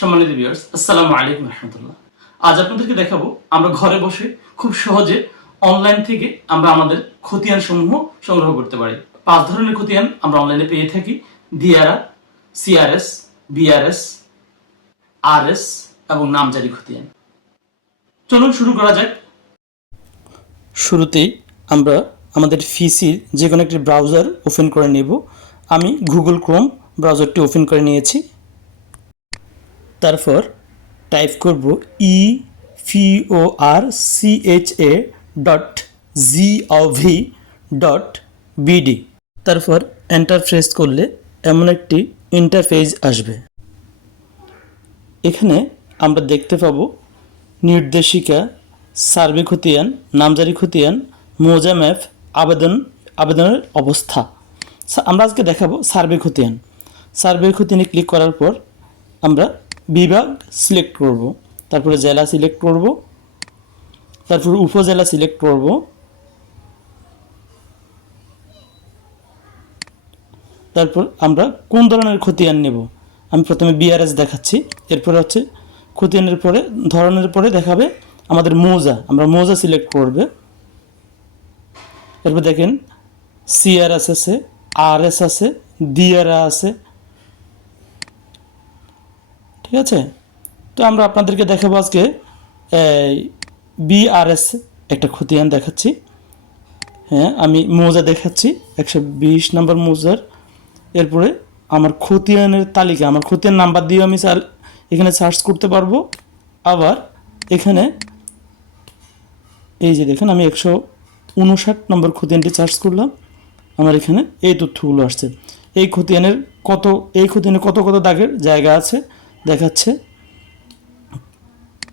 সম্মানিত ভিউয়ার্স, আসসালামু আলাইকুম রাহমাতুল্লাহ। আজ আপনাদেরকে দেখাবো আমরা ঘরে বসে খুব সহজে অনলাইন থেকে আমরা আমাদের খতিয়ান সমূহ সংগ্রহ করতে পারি। 5 ধরনের খতিয়ান আমরা অনলাইনে পেয়ে থাকি: ডিআরআর, সিআরএস, বিআরএস, আরএস এবং নামজারি খতিয়ান। চলুন শুরু করা যাক। শুরুতেই আমরা আমাদের পিসির যে কোনো একটি ব্রাউজার ওপেন করে নেব। আমি গুগল ক্রোম ব্রাউজারটি ওপেন করে নিয়েছি। তারপর টাইপ করব eforcha.gov.bd। তারপর এন্টার প্রেস করলে এমন একটি ইন্টারফেস আসবে। এখানে আমরা দেখতে পাবো নির্দেশিকা, সার্ভে খতিয়ান, নামজারি খতিয়ান, মৌজা ম্যাপ, আবেদনের অবস্থা। আমরা আজকে দেখাবো সার্ভে খতিয়ান। সার্ভে খতিয়ানে ক্লিক করার পর আমরা বিভাগ সিলেক্ট করব, তারপরে জেলা সিলেক্ট করব, তারপর উপজেলা সিলেক্ট করব, তারপর আমরা কোন ধরনের খতিয়ান নেব। আমি প্রথমে বিআরএস দেখাচ্ছি, এরপরে হচ্ছে খতিয়ানের পরে ধরনের পরে দেখাবে আমাদের মৌজা, আমরা মৌজা সিলেক্ট করবে। এরপর দেখেন সিআরএস আছে, আরএস আছে, ডিআরআর আছে, ঠিক আছে। তো আমরা আপনাদেরকে দেখাবো আজকে বিআরএস একটা খতিয়ান দেখাচ্ছি। হ্যাঁ, আমি মৌজা দেখাচ্ছি 120 নম্বর মৌজার। এরপরে আমার খতিয়ানের তালিকা, আমার খতিয়ান নাম্বার দিয়ে আমি এখানে সার্চ করতে পারবো। আবার এখানে এই যে দেখেন আমি 159 নম্বর খতিয়ানটি সার্চ করলাম, আমার এখানে এই তথ্যগুলো আসছে। এই খতিয়ানে কত কত দাগের জায়গা আছে দেখাচ্ছে।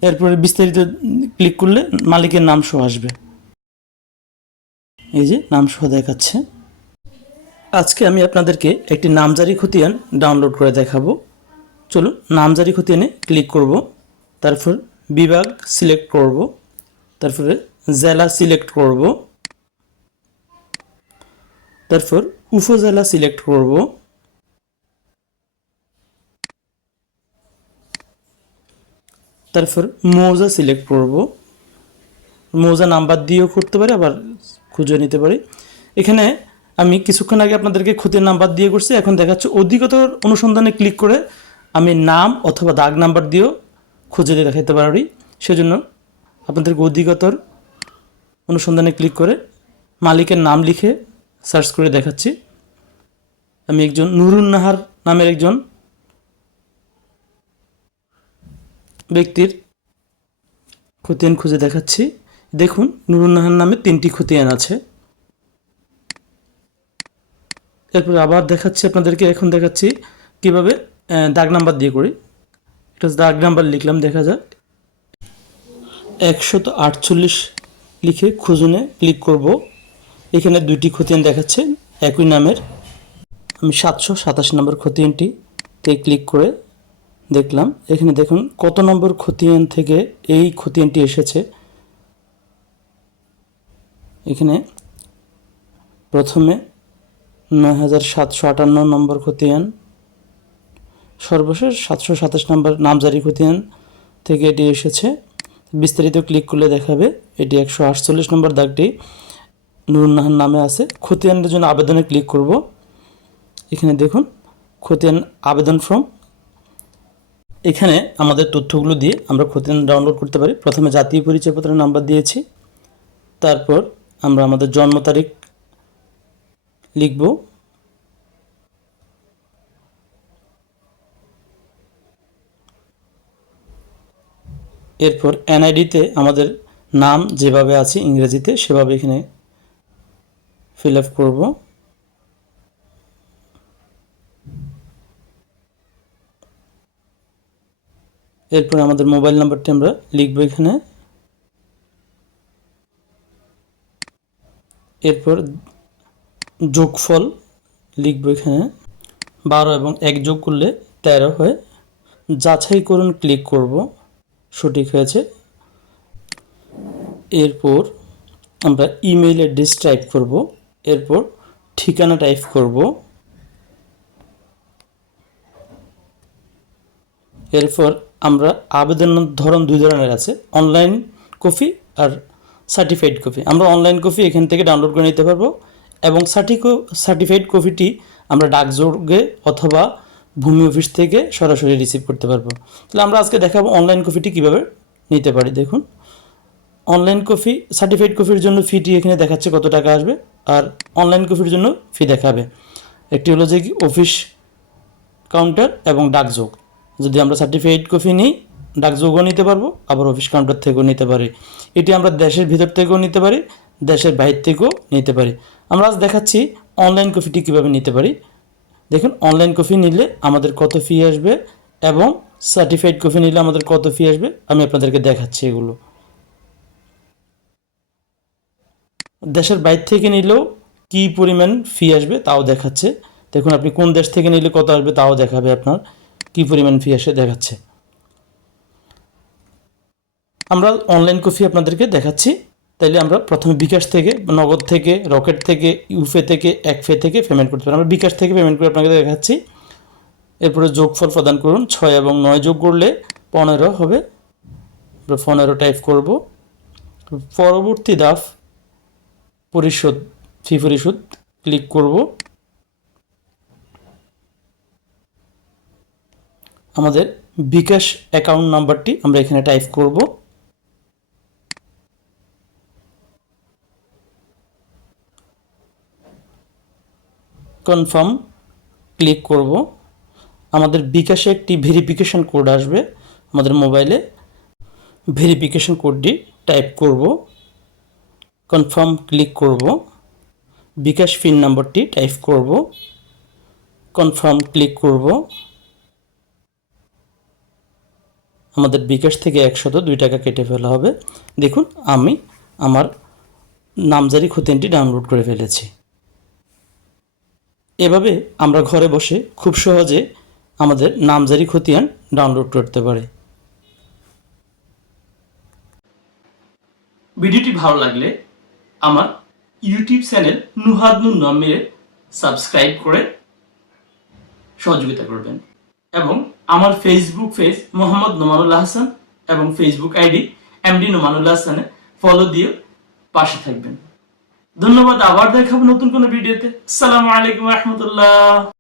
এরপরে বিস্তারিত ক্লিক করলে মালিকের নাম সহ আসবে, এই যে নাম সহ দেখাচ্ছে। আজকে আমি আপনাদেরকে একটি নামজারি খতিয়ান ডাউনলোড করে দেখাবো। চলুন নামজারি খতিয়ানে ক্লিক করব, তারপর বিভাগ সিলেক্ট করব, তারপরে জেলা সিলেক্ট করব, তারপর উপজেলা সিলেক্ট করব, তারপর মৌজা সিলেক্ট করব। মৌজা নাম্বার দিয়েও করতে পারি, আবার খুঁজে নিতে পারি। এখানে আমি কিছুক্ষণ আগে আপনাদেরকে খতিয়ান নাম্বার দিয়ে করছি, এখন দেখাচ্ছে অধিকতর অনুসন্ধানে ক্লিক করে আমি নাম অথবা দাগ নাম্বার দিয়েও খুঁজে দেখাতে পারি। সেজন্য আপনাদেরকে অধিকতর অনুসন্ধানে ক্লিক করে মালিকের নাম লিখে সার্চ করে দেখাচ্ছি। আমি একজন নুরুন নাহার নামের একজন ব্যক্তির খতিয়ান খুঁজে দেখাচ্ছি। দেখুন নুরুন নাহার নামে 3টি খতিয়ান আছে। এরপর আবার দেখাচ্ছি আপনাদেরকে, এখন দেখাচ্ছি কিভাবে দাগ নাম্বার দিয়ে করি। এটা দাগ নাম্বার লিখলাম, দেখা যাক 148 লিখে খুঁজুনে ক্লিক করব। এখানে 2টি খতিয়ান দেখাচ্ছে একই নামের। আমি 727 নম্বর খতিয়ানটিতে ক্লিক করে দেখলাম। এখানে দেখুন কত নম্বর খতিয়ান থেকে এই খতিয়ানটি এসেছে। এখানে প্রথমে 9758 নম্বর খতিয়ান, সর্বশেষ 727 নম্বর নামজারি খতিয়ান থেকে এটি এসেছে। বিস্তারিত ক্লিক করলে দেখাবে এটি 148 নম্বর দাগটি নুরুন নাহার নামে আছে। খতিয়ানের জন্য আবেদনে ক্লিক করব। এখানে দেখুন খতিয়ান আবেদন ফর্ম। এখানে আমাদের তথ্যগুলো দিয়ে আমরা খতিয়ান ডাউনলোড করতে পারি। প্রথমে জাতীয় পরিচয়পত্রের নাম্বার দিয়েছি, তারপর আমরা আমাদের জন্ম তারিখ লিখব, এরপর এনআইডিতে আমাদের নাম যেভাবে আছে ইংরেজিতে সেভাবে এখানে ফিল আপ করব। এরপর আমাদের মোবাইল নাম্বারটি আমরা লিখব এখানে। এরপর যোগফল লিখব এখানে, 12 এবং 1 যোগ করলে 13 হয়। যাচাই করুন ক্লিক করব, সঠিক হয়েছে। এরপর আমরা ইমেইল অ্যাড্রেস টাইপ করব, এরপর ঠিকানা টাইপ করব, এরপর আমরা আবেদনের ধরন দুই ধরনের আছে, অনলাইন কপি আর সার্টিফাইড কপি। আমরা অনলাইন কপি এখান থেকে ডাউনলোড করে নিতে পারবো এবং সার্টিফাইড কপিটি আমরা ডাকযোগে অথবা ভূমি অফিস থেকে সরাসরি রিসিভ করতে পারবো। তাহলে আমরা আজকে দেখাবো অনলাইন কপিটি কীভাবে নিতে পারি। দেখুন, অনলাইন কপি সার্টিফাইড কপির জন্য ফিটি এখানে দেখাচ্ছে কত টাকা আসবে, আর অনলাইন কপির জন্য ফি দেখাবে। একটি হলো যে কি অফিস কাউন্টার এবং ডাকযোগ। যদি আমরা সার্টিফাইড কপি নিই, ডাকযোগও নিতে পারবো, আবার অফিস কাউন্টার থেকেও নিতে পারি। এটি আমরা দেশের ভিতর থেকেও নিতে পারি, দেশের বাইরে থেকেও নিতে পারি। আমরা আজ দেখাচ্ছি অনলাইন কপিটি কীভাবে নিতে পারি। দেখুন, অনলাইন কপি নিলে আমাদের কত ফি আসবে এবং সার্টিফাইড কপি নিলে আমাদের কত ফি আসবে আমি আপনাদেরকে দেখাচ্ছি। এগুলো দেশের বাইরে থেকে নিলেও কী পরিমাণ ফি আসবে তাও দেখাচ্ছে। দেখুন, আপনি কোন দেশ থেকে নিলে কত আসবে তাও দেখাবে, আপনার কী পরিমাণ ফি আসে দেখাচ্ছে। আমরা অনলাইন কপি আপনাদেরকে দেখাচ্ছি। তাইলে আমরা প্রথমে বিকাশ থেকে, নগদ থেকে, রকেট থেকে, ইউপে থেকে, একফে থেকে পেমেন্ট করতে পারি। আমরা বিকাশ থেকে পেমেন্ট করে আপনাকে দেখাচ্ছি। এরপরে যোগফল প্রদান করুন, 6 এবং 9 যোগ করলে 15 হবে। আমরা 15 টাইপ করব। পরবর্তী ধাপ পরিশোধ, ফি পরিশোধ ক্লিক করব। আমাদের বিকাশ অ্যাকাউন্ট নাম্বারটি আমরা এখানে টাইপ করব। কনফার্ম ক্লিক করব। আমাদের বিকাশে একটি ভেরিফিকেশন কোড আসবে আমাদের মোবাইলে। ভেরিফিকেশন কোডটি টাইপ করব, কনফার্ম ক্লিক করব। বিকাশ পিন নাম্বারটি টাইপ করব, কনফার্ম ক্লিক করব। আমাদের বিকাশ থেকে 102 টাকা কেটে ফেলা হবে। দেখুন, আমি আমার নামজারি খতিয়ানটি ডাউনলোড করে ফেলেছি। এভাবে আমরা ঘরে বসে খুব সহজে আমাদের নামজারি খতিয়ান ডাউনলোড করতে পারি। ভিডিওটি ভালো লাগলে আমার ইউটিউব চ্যানেল নুহাদ নূর নামের সাবস্ক্রাইব করে সহযোগিতা করবেন এবং আমার ফেসবুক পেজ মোহাম্মদ নোমানুল্লাহ হাসান এবং ফেসবুক আইডি এমডি নোমানুল্লাহ হাসানে ফলো দিয়ে পাশে থাকবেন। ধন্যবাদ। আবার দেখাবো নতুন কোনো ভিডিওতে। আসসালামু আলাইকুম রহমতুল্লাহ।